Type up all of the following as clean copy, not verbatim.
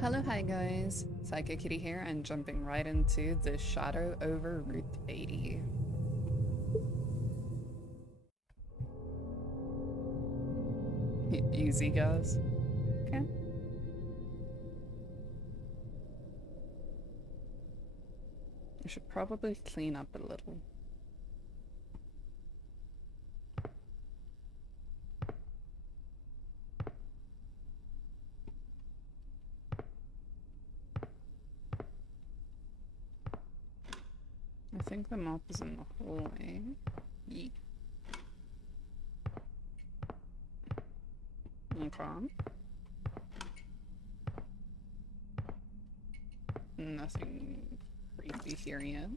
Hello, hi guys. Psycho Kitty here and jumping right into the Shadow over Route 80. Easy, guys. Okay. I should probably clean up a little. I think the mop is in the hallway. Yeet. Okay. Nothing creepy here yet.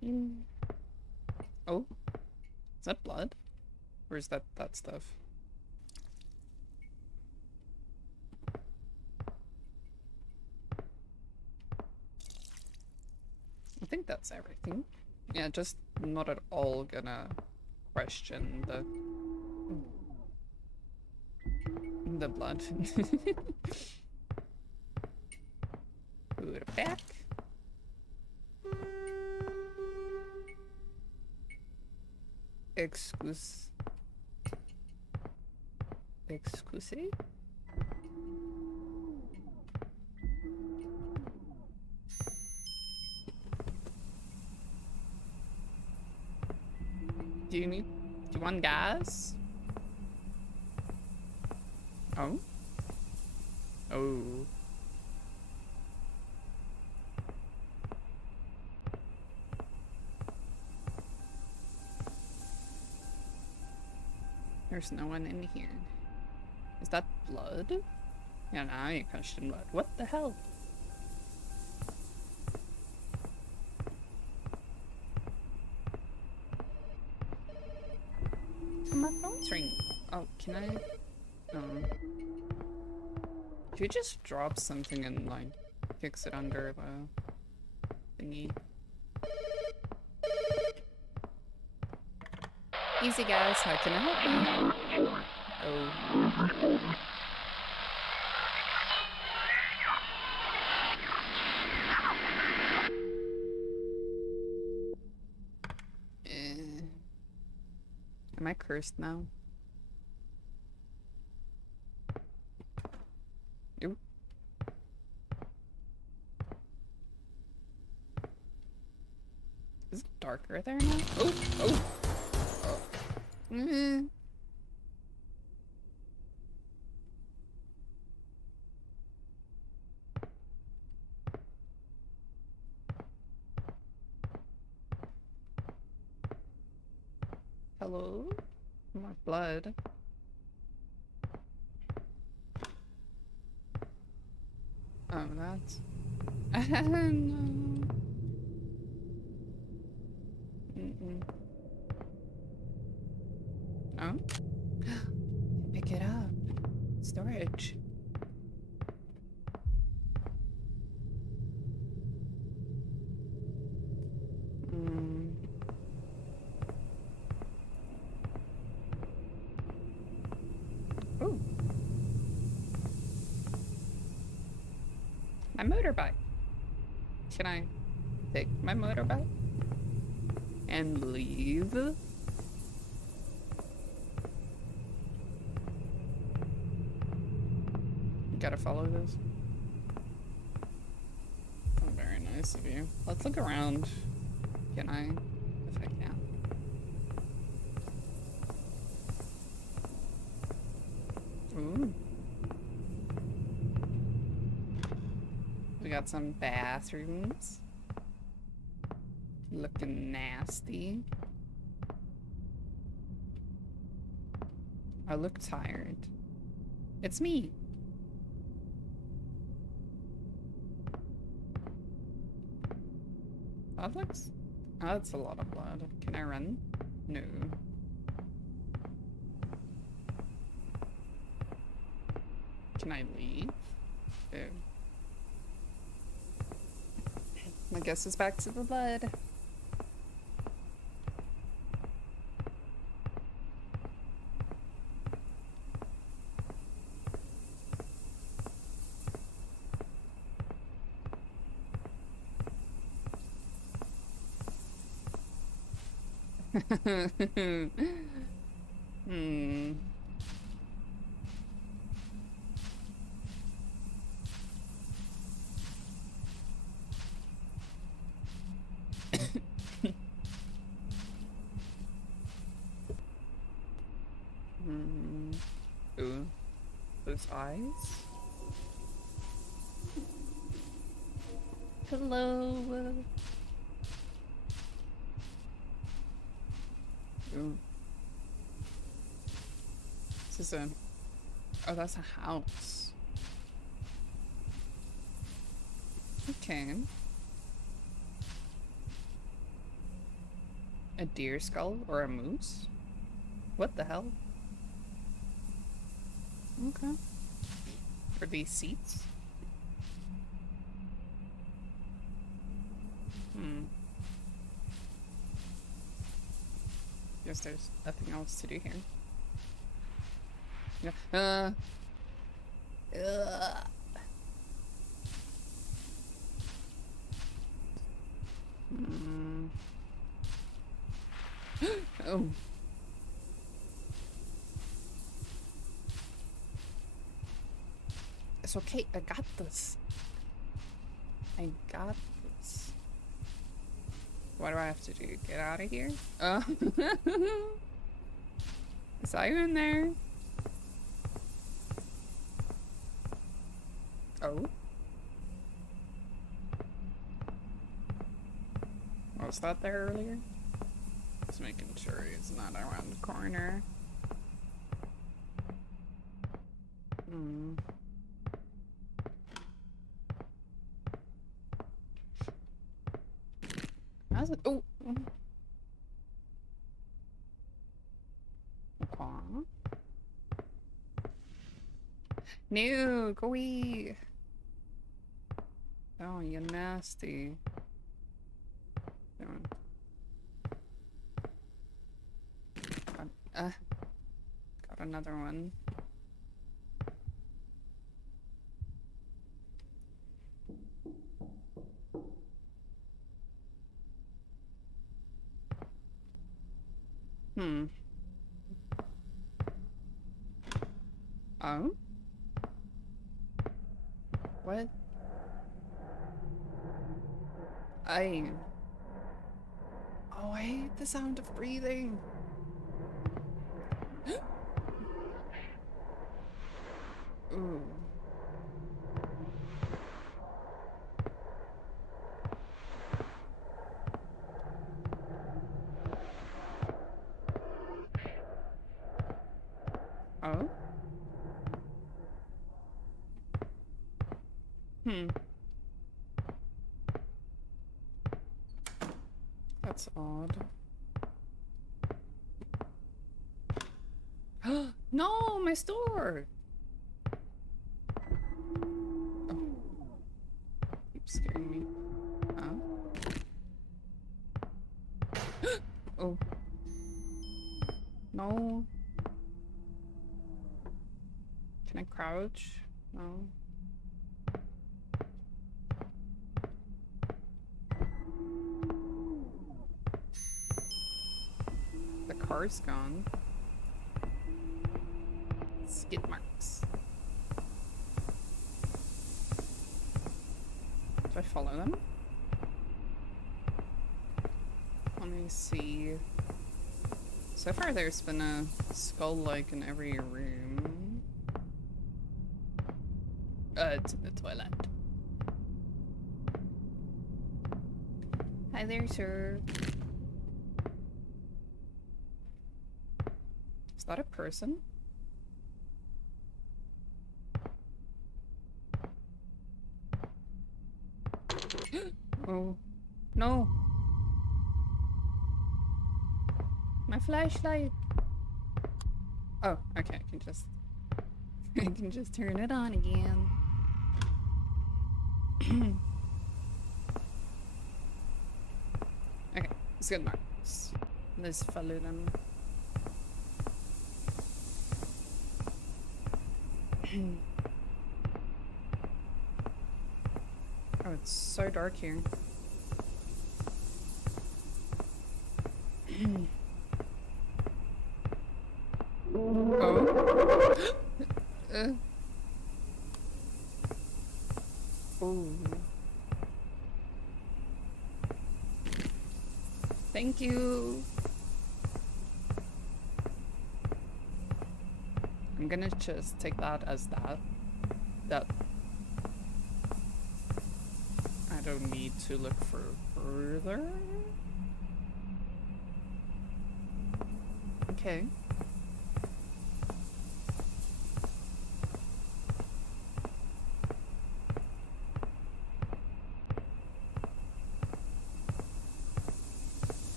Clean. Oh, is that blood? Or is that stuff? I think that's everything. Yeah, just not at all gonna question the blood. Put it back. Excuse. Do you want gas? Oh? Oh. There's no one in here. Is that blood? Yeah, now you question blood. What the hell? My phone's ringing. Oh, can I? If you just drop something and like fix it under the thingy. Easy guys, how can I help you? Oh. Am I cursed now? Ooh. Is it darker there now? Oh! Oh! Oh. Hello? More blood. Oh, that's... no. Oh? Pick it up. Storage. Oh. My motorbike. Can I take my motorbike and leave? Gotta follow this. Oh, very nice of you. Let's look around. Can I? If I can. Ooh. We got some bathrooms. Looking nasty. I look tired. It's me. That looks... Oh, that's a lot of blood. Can I run? No. Can I leave? Ew. I guess it's back to the blood. Hmm. Hmm. Ooh, those eyes. Hello. Ooh. This is a. Oh, that's a house. Okay. A deer skull or a moose? What the hell? Okay. Are these seats? Hmm. Guess there's nothing else to do here. Yeah. Hmm. Oh. It's okay. I got this. I got this. What do I have to do? Get out of here? Is that you in there? Oh. Was that there earlier? Just making sure he's not around the corner. Hmm. How's it? Oh. Okay. No, go away. Oh, you nasty. Got, got another one. Hmm. Oh? What? Oh, I hate the sound of breathing. Ooh. Oh? Hmm. That's odd. No, my store! Oh. Keeps scaring me. Oh. Oh. No. Can I crouch? No. The car's gone. Skid marks. Do I follow them? Let me see. So far there's been a skull-like in every room. It's in the toilet. Hi there, sir. Is that a person? Oh. No. My flashlight. Oh, okay, I can just I can just turn it on again. Okay, it's good marks. Let's follow them. Oh, it's so dark here. Oh. Oh. Thank you. I'm gonna just take that as that I don't need to look for further. Okay.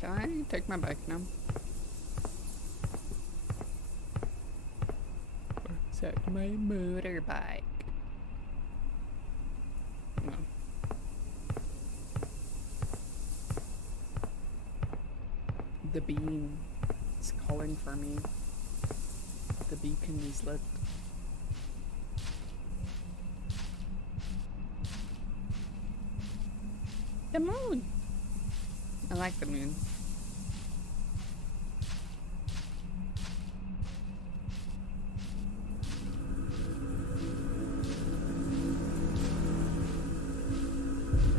Can I take my bike now? Or is that my motorbike? No. The beam is calling for me. The beacon is lit. The moon! I like the moon.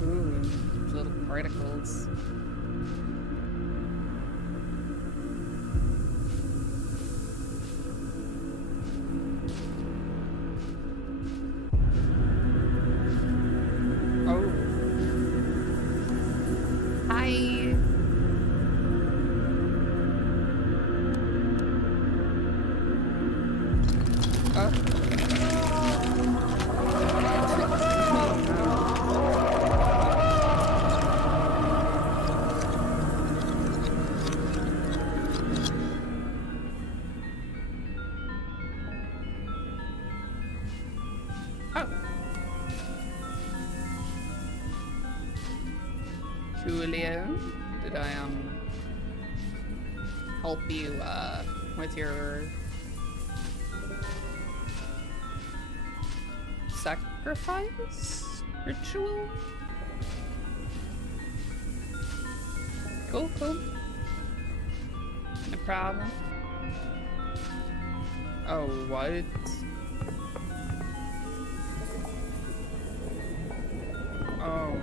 Ooh, little particles. Oh. Hi. Oh. Coolio. Did I help you with your sacrifice ritual? Cool, cool. No problem. Oh, what? Oh.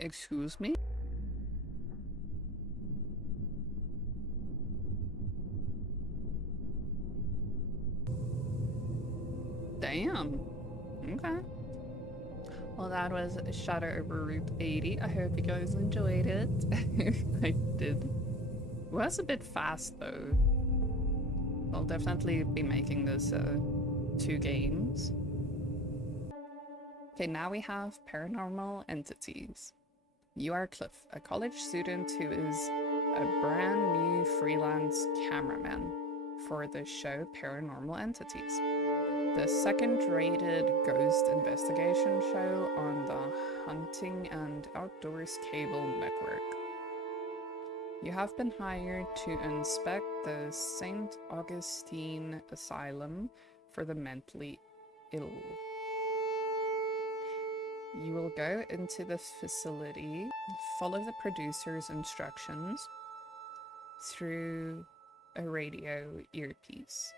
Excuse me? Damn. Okay. Well, that was Shadow over Route 80. I hope you guys enjoyed it. I did. It was a bit fast though. I'll definitely be making this 2 games. Okay, now we have paranormal entities. You are Cliff, a college student who is a brand new freelance cameraman for the show Paranormal Entities, the second-rated ghost investigation show on the Hunting and Outdoors Cable Network. You have been hired to inspect the St. Augustine Asylum for the mentally ill. You will go into the facility, follow the producer's instructions through a radio earpiece.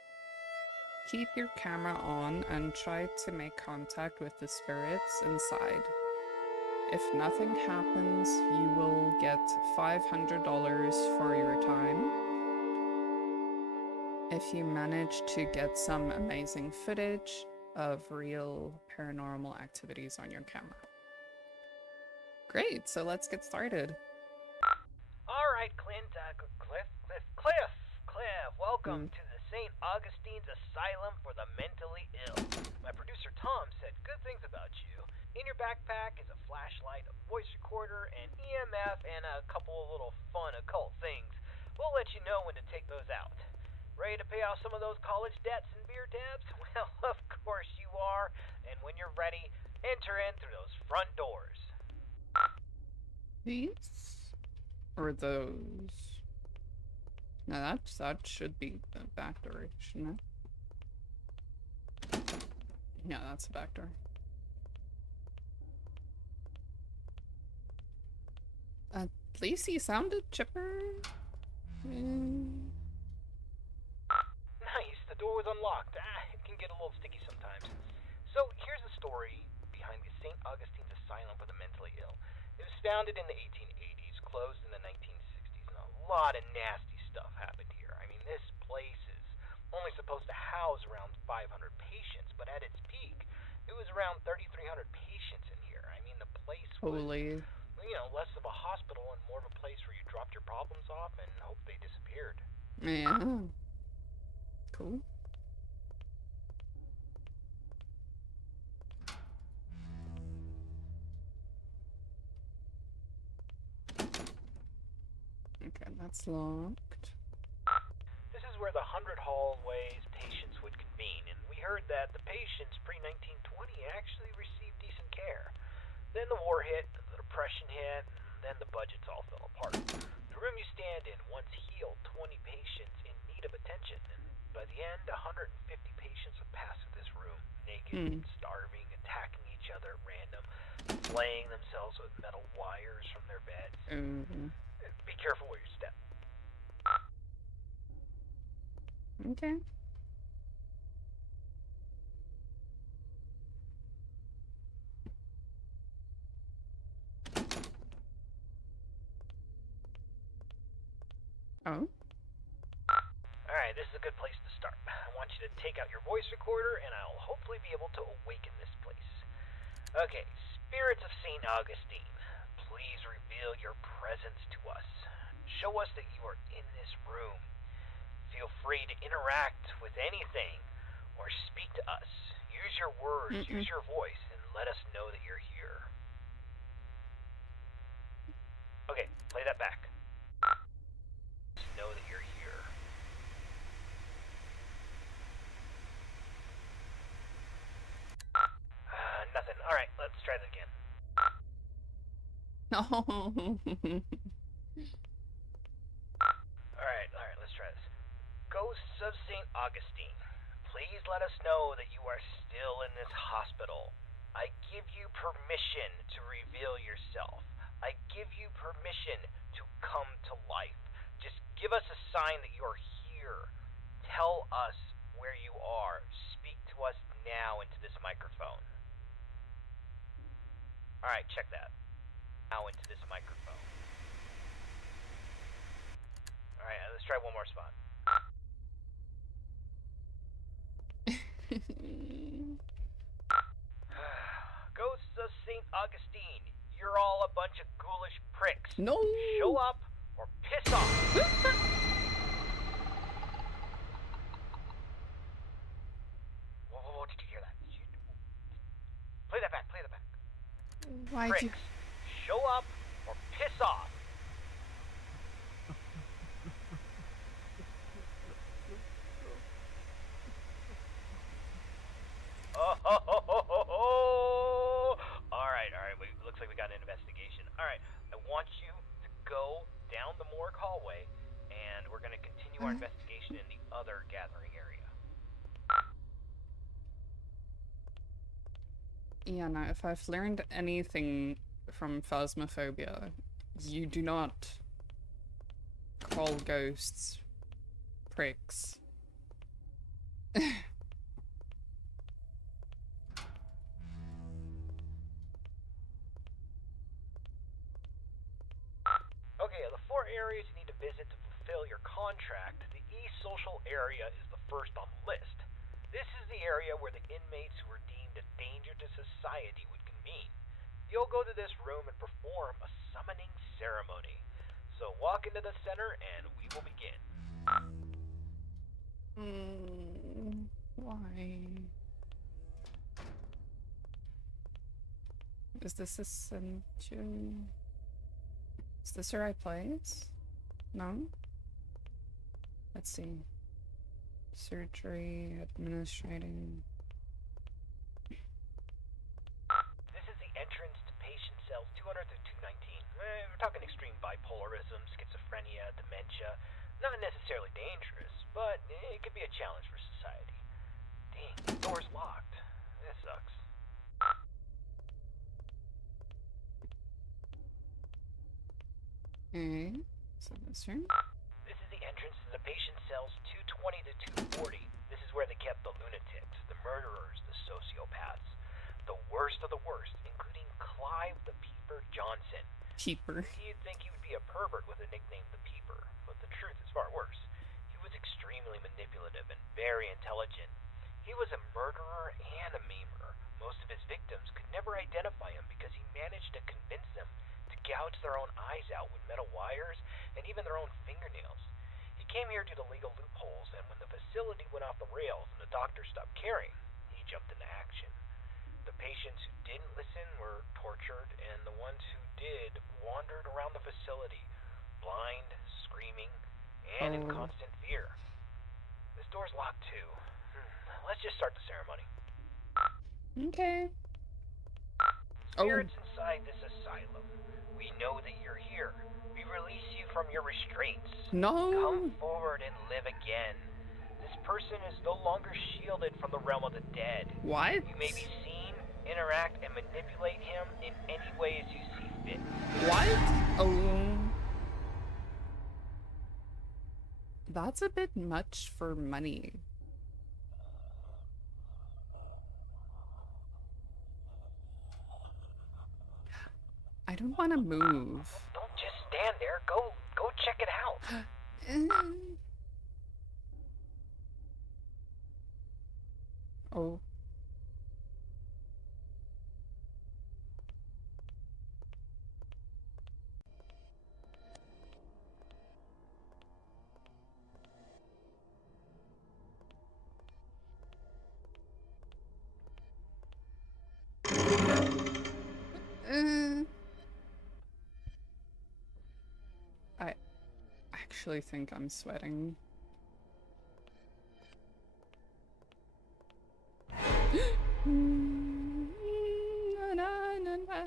Keep your camera on and try to make contact with the spirits inside. If nothing happens, you will get $500 for your time. If you manage to get some amazing footage of real paranormal activities on your camera. Great, so let's get started. Alright, Clint, Cliff, welcome to the St. Augustine's Asylum for the Mentally Ill. My producer Tom said good things about you. In your backpack is a flashlight, a voice recorder, an EMF, and a couple of little fun occult things. We'll let you know when to take those out. Ready to pay off some of those college debts and beer tabs? Well, of course you are. And when you're ready, enter in through those front doors. These? Or those? No, that should be the back door, shouldn't it? Yeah, that's the back door. At least he sounded chipper. Mm. Nice, the door was unlocked. It can get a little sticky sometimes. So here's the story behind the St. Augustine's Asylum for the Mentally Ill. It was founded in the 1880s, closed in the 1960s, and a lot of nasty stuff happened here. I mean, this place is only supposed to house around 500 patients, but at its peak, it was around 3,300 patients in here. I mean, the place was, Holy. less of a hospital and more of a place where you dropped your problems off and hoped they disappeared. Yeah. Cool. Okay, that's locked. This is where the 100 hallways patients would convene, and we heard that the patients pre-1920 actually received decent care. Then the war hit, the depression hit, and then the budgets all fell apart. The room you stand in once healed 20 patients in need of attention, and by the end, 150 patients would pass through this room, naked, starving, attacking each other at random, flaying themselves with metal wires from their beds. Be careful where you step. Okay. Oh. Alright, this is a good place to start. I want you to take out your voice recorder, and I'll hopefully be able to awaken this place. Okay, spirits of St. Augustine, please reveal your presence to us. Show us that you are in this room. Feel free to interact with anything or speak to us. Use your words, use your voice, and let us know that you're here. Okay, play that back. Just know that you're here. Nothing. Alright, let's try that again. No. Alright, let's try this. Ghosts of St. Augustine, please let us know that you are still in this hospital. I give you permission to reveal yourself. I give you permission to come to life. Just give us a sign that you're here. Tell us where you are. Speak to us now into this microphone. Alright, check that. Now into this microphone. Alright, let's try one more spot. Ghosts of St. Augustine, you're all a bunch of ghoulish pricks. No. Show up or piss off. Whoa, did you hear that? Play that back, play that back. Why'd Pricks, you? show up or piss off. Alright, looks like we got an investigation. Alright, I want you to go down the morgue hallway, and we're gonna continue our investigation in the other gathering area. Yeah, no, if I've learned anything from Phasmophobia, you do not call ghosts pricks. Okay, the 4 areas you need to visit to fulfill your contract. The East Social area is the first on the list. This is the area where the inmates who are deemed a danger to society would convene. You'll go to this room and perform a summoning ceremony. So walk into the center and we will begin. Why? Is this essential? Is this the right place? No? Let's see. Surgery, administrating. This is the entrance to patient cells 200 to 219. We're talking extreme bipolarism, schizophrenia, dementia. Not necessarily dangerous, but it could be a challenge for society. Dang, the door's locked. That sucks. Okay. So this room. This is the entrance to the patient cells 220 to 240. This is where they kept the lunatics, the murderers, the sociopaths. The worst of the worst, including Clive the Peeper Johnson. Peeper. You'd think he would be a pervert with a nickname the Peeper, but the truth is far worse. He was extremely manipulative and very intelligent. He was a murderer and a maimer. Most of his victims could never identify him because he managed to convince them to gouge their own eyes out with metal wires and even their own fingernails. He came here due to legal loopholes, and when the facility went off the rails and the doctors stopped caring, he jumped into action. The patients who didn't listen were tortured, and the ones who did wandered around the facility, blind, screaming, and in constant fear. This door's locked too. Let's just start the ceremony. Okay. Spirits inside this asylum, we know that you're here. We release you from your restraints. No. Come forward and live again. This person is no longer shielded from the realm of the dead. What? You may be seen, interact, and manipulate him in any way as you see fit. What? Oh. That's a bit much for money. I don't want to move. Don't just stand there. Go check it out. Oh. I actually think I'm sweating. Na, na, na, na.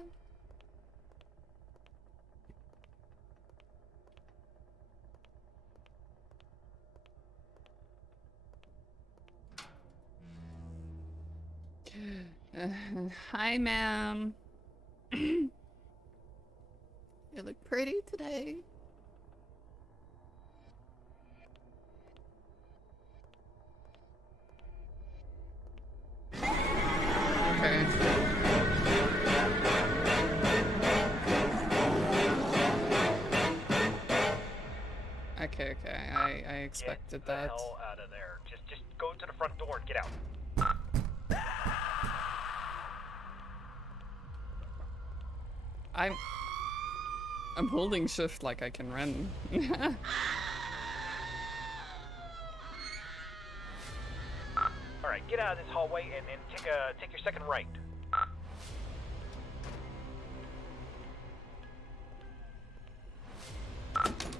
Hi, ma'am. You look pretty today. Okay. Okay, I expected Get the that. hell out of there. Just go to the front door and get out. I'm holding shift like I can run. Alright, get out of this hallway and take your second right.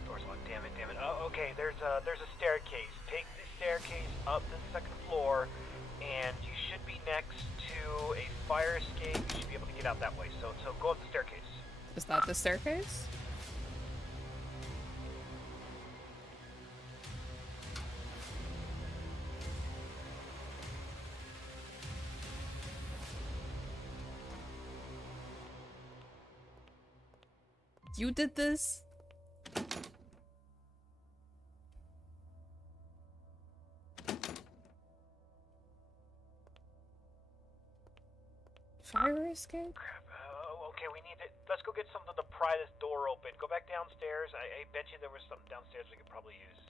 Door's locked, damn it. Oh, okay, there's a staircase. Take the staircase up to the second floor, and you should be next to a fire escape. You should be able to get out that way. So go up the staircase. Is that the staircase? You did this? Fire escape? Crap. Okay, we need it. Let's go get something to pry this door open. Go back downstairs. I bet you there was something downstairs we could probably use.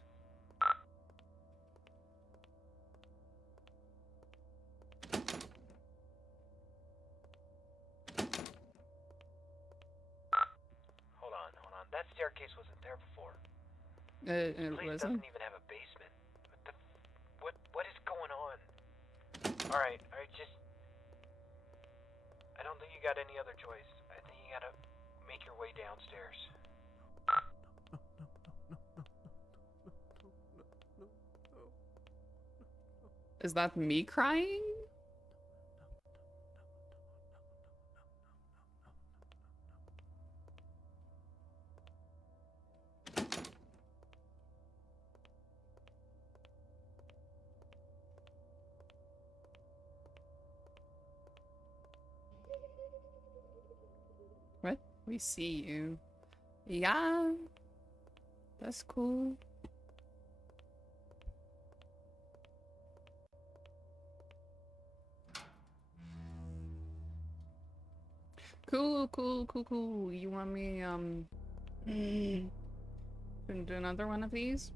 Hold on. That staircase wasn't there before. It This place wasn't. doesn't even have a basement. What is going on? Alright, just... I don't think you got any other choice. I think you gotta make your way downstairs. Is that me crying? What? We see you. Yeah. That's cool. Cool. You want me, do another one of these?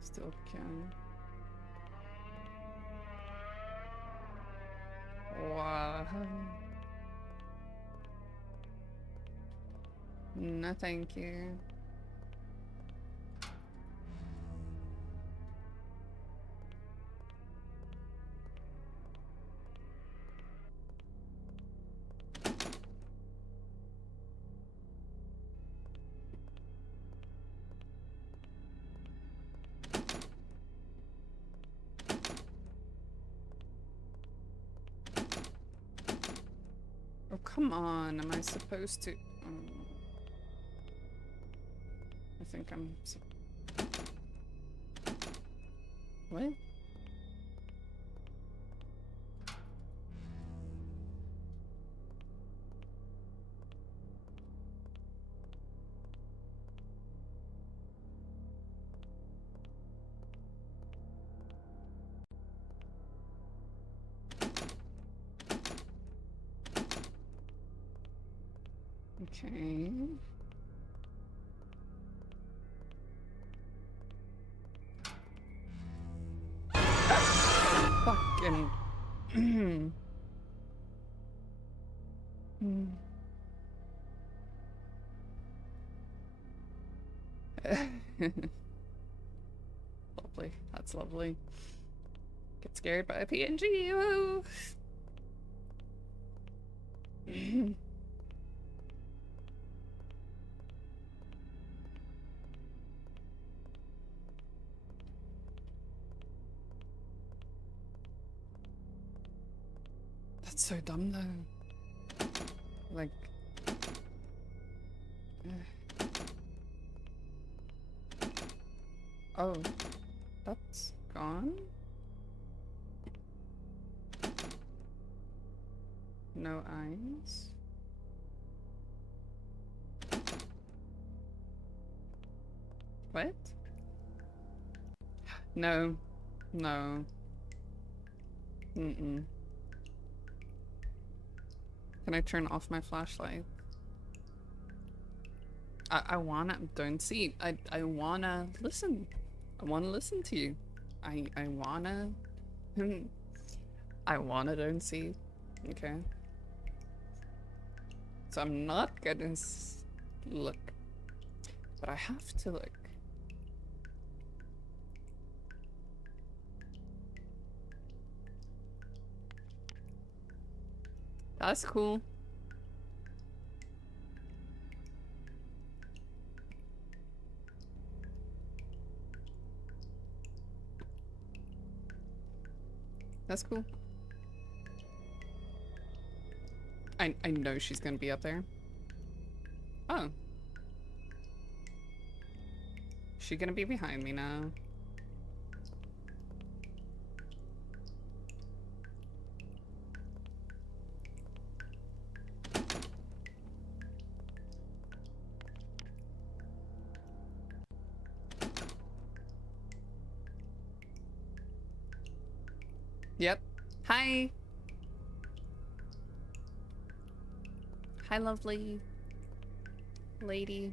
Still can. Wow. No, thank you. Oh, come on. Am I supposed to? I think I'm. What? Okay. Fucking. Lovely. That's lovely. Get scared by a PNG. Woo. That's so dumb though. Like. Oh, that's gone? No eyes? What? No. No. Mm-mm. Can I turn off my flashlight? I wanna, don't see. I wanna listen. I wanna listen to you. I wanna, I wanna don't see. Okay. So I'm not gonna look, but I have to look. That's cool. That's cool. I know she's gonna be up there. Oh. She gonna be behind me now. Yep. Hi. Hi, lovely lady.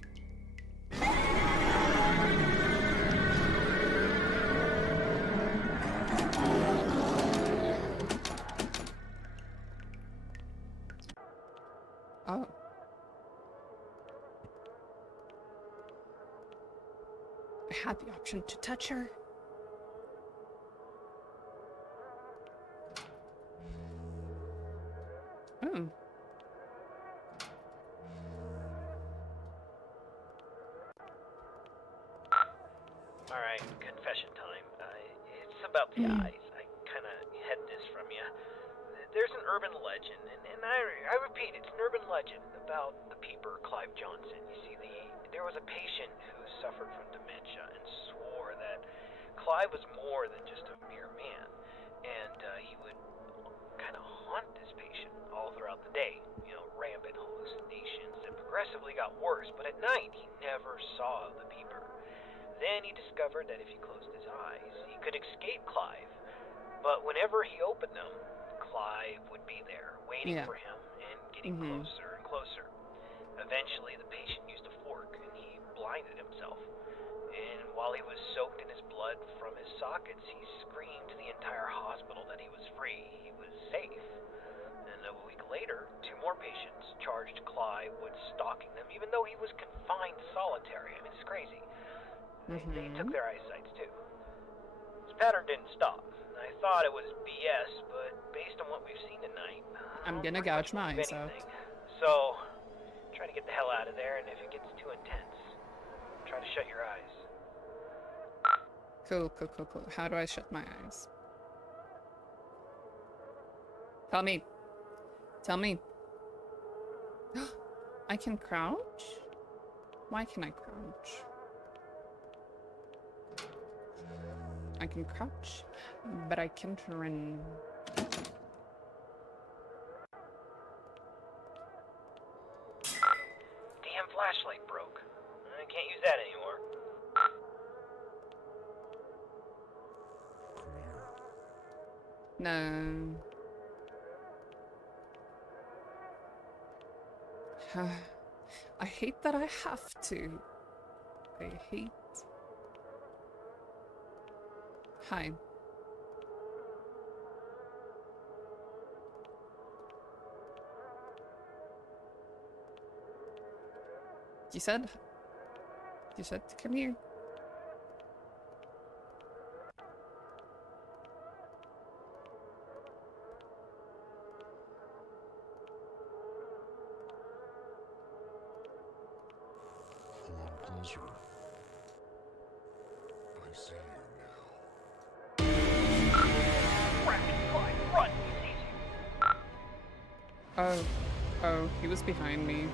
Oh. I had the option to touch her. Oh. Alright, confession time. It's about the eyes. I kinda had this from you. There's an urban legend, and I repeat, it's an urban legend about the peeper Clive Johnson. You see, there was a patient who suffered from dementia and swore that Clive was more than just a mere man. throughout the day. Rampant hallucinations that progressively got worse, but at night he never saw the peeper. Then he discovered that if he closed his eyes, he could escape Clive. But whenever he opened them, Clive would be there, waiting for him and getting closer and closer. Eventually, the patient used a fork and he blinded himself. And while he was soaked in his blood from his sockets, he screamed to the entire hospital that he was free, he was safe. And a week later, 2 more patients charged Clive with stalking them, even though he was confined to solitary. I mean, it's crazy. They took their eyesights too. This pattern didn't stop. I thought it was BS, but based on what we've seen tonight, I'm gonna gouge my eyes out. So, try to get the hell out of there, and if it gets too intense, try to shut your eyes. Cool. How do I shut my eyes? Tell me. I can crouch? Why can I crouch? I can crouch, but I can't run. Damn flashlight broke. I can't use that anymore. No. I hate that I have to. I hate. Hi. You said to come here. Come on closer. I see you now. Crap, Clive, run! He sees you. Oh, he was behind me.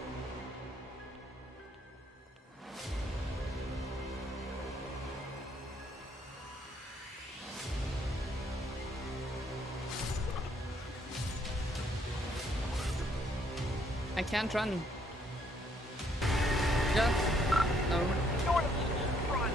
I can't run. Yeah. No. Ignore them. Run.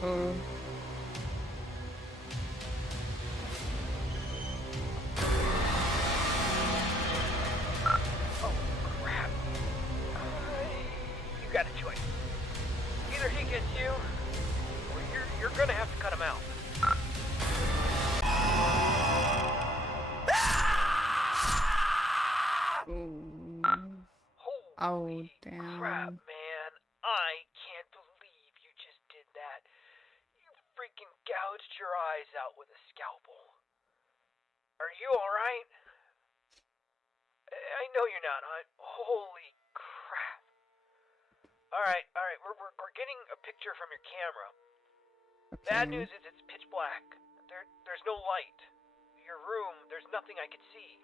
Oh. Oh, crap. You got a choice. Either he gets you, or you're gonna have to cut him out. Oh, Holy damn. crap, man. I can't believe you just did that. You freaking gouged your eyes out with a scalpel. Are you alright? I know you're not. Holy crap. Alright. We're getting a picture from your camera. Okay. Bad news is it's pitch black. There's no light. Your room, there's nothing I could see.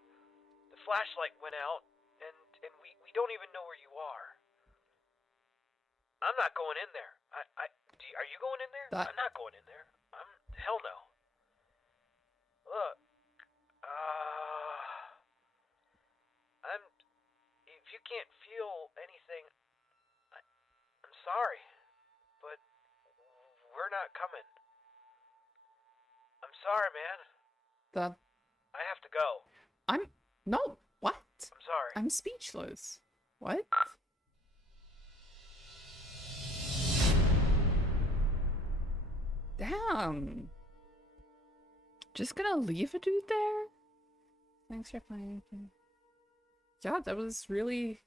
The flashlight went out, and we don't even know where you are. I'm not going in there. Are you going in there? I'm not going in there. Hell no. Look, if you can't feel anything, I'm sorry, but we're not coming. I'm sorry, man. I have to go. No, what? I'm sorry. I'm speechless. What? Damn. Just gonna leave a dude there? Thanks for playing. Yeah, that was really...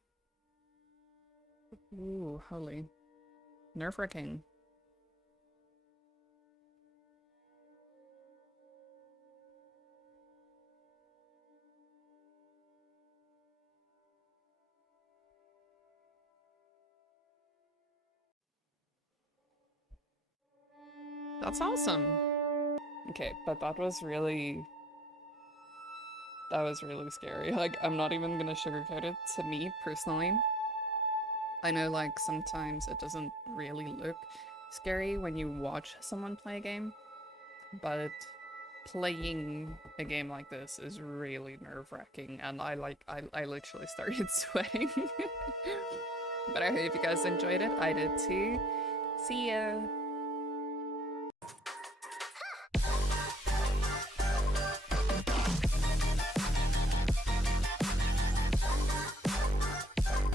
Ooh, holy. Nerve-wracking. That's awesome. Okay, but that was really scary. Like, I'm not even gonna sugarcoat it. To me, personally, I know, like, sometimes it doesn't really look scary when you watch someone play a game, but playing a game like this is really nerve-wracking, and I literally started sweating. But I hope you guys enjoyed it. I did too. See ya!